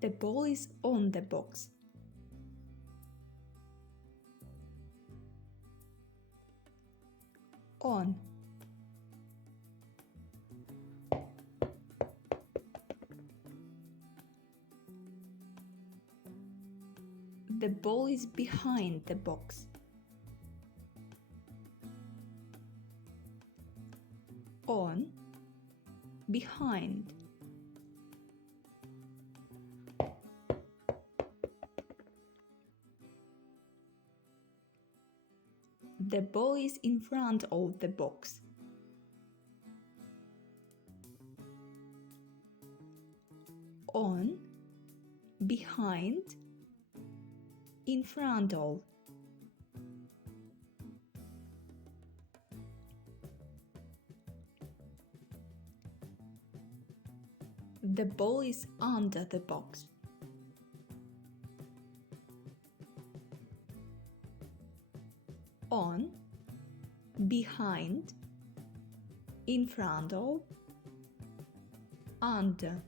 The ball is on the box. On. The ball is behind the box. On. Behind. The ball is in front of the box. On, behind, in front of. The ball is under the box. On, behind, in front of, under.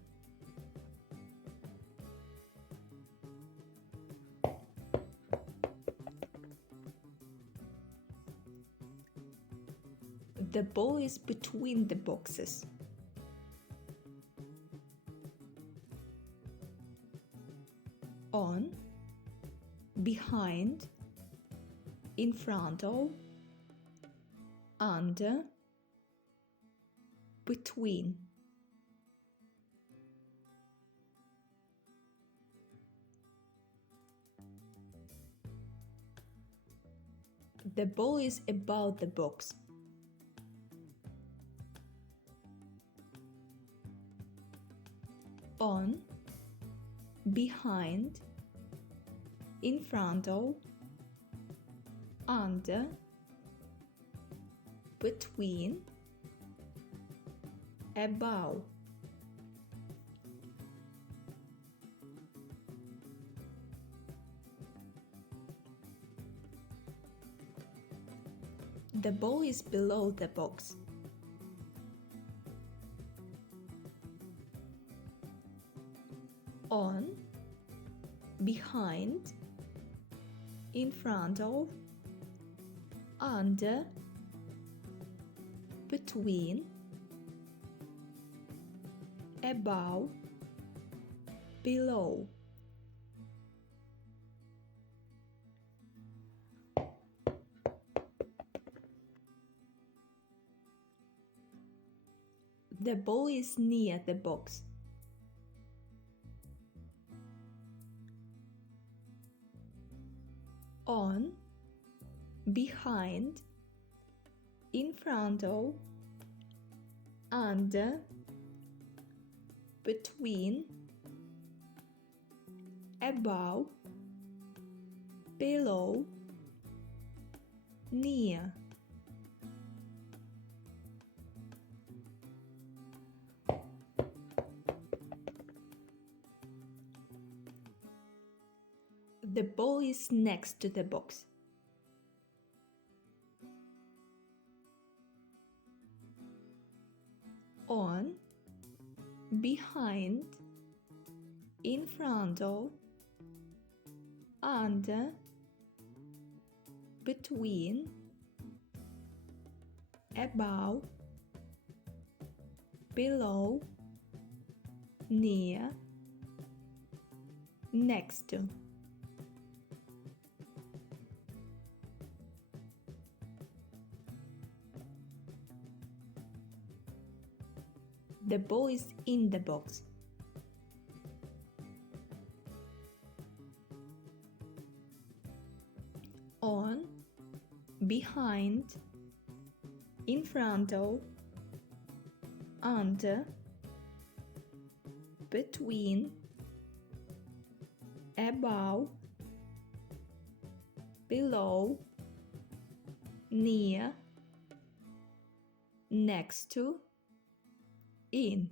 The ball is between the boxes. On, behind, in front of, under, between. The ball is above the box. On, behind, in front of, under, between, above. The ball is below the box. On, behind, in front of, under, between, above, below. The ball is near the box. On, behind, in front of, under, between, above, below, near. The ball is next to the box. On, behind, in front of, under, between, above, below, near, next to. The ball is in the box. On, behind, in front of, under, between, above, below, near, next to, in.